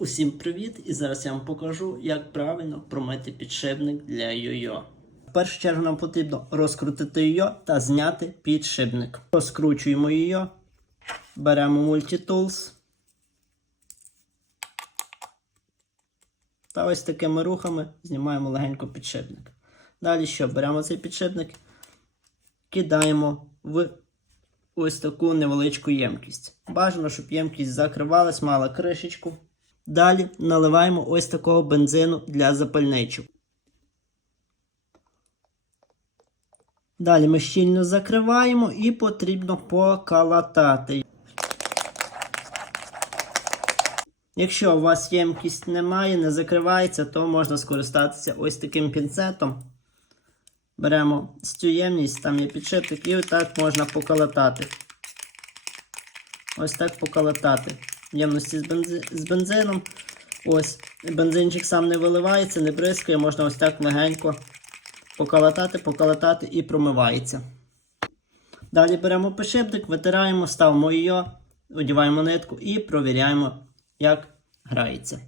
Усім привіт! І зараз я вам покажу, як правильно промити підшипник для йо-йо. В першу чергу нам потрібно розкрутити йо та зняти підшипник. Розкручуємо йо, беремо Multitools. Та ось такими рухами знімаємо легенько підшипник. Далі що? Беремо цей підшипник, кидаємо в ось таку невеличку ємкість. Бажано, щоб ємкість закривалась, мала кришечку. Далі наливаємо ось такого бензину для запальничок. Далі ми щільно закриваємо і потрібно покалатати. Якщо у вас ємкість немає, не закривається, то можна скористатися ось таким пінцетом. Беремо цю ємність, там є підшипник, і отак можна поколотати. Ось так поколотати. Ємності з, бензи... з бензином. Ось. Бензинчик сам не виливається, не бризкає, можна ось так легенько поколотати, поколотати і промивається. Далі беремо пошипник, витираємо, ставимо її, одіваємо нитку і провіряємо, як грається.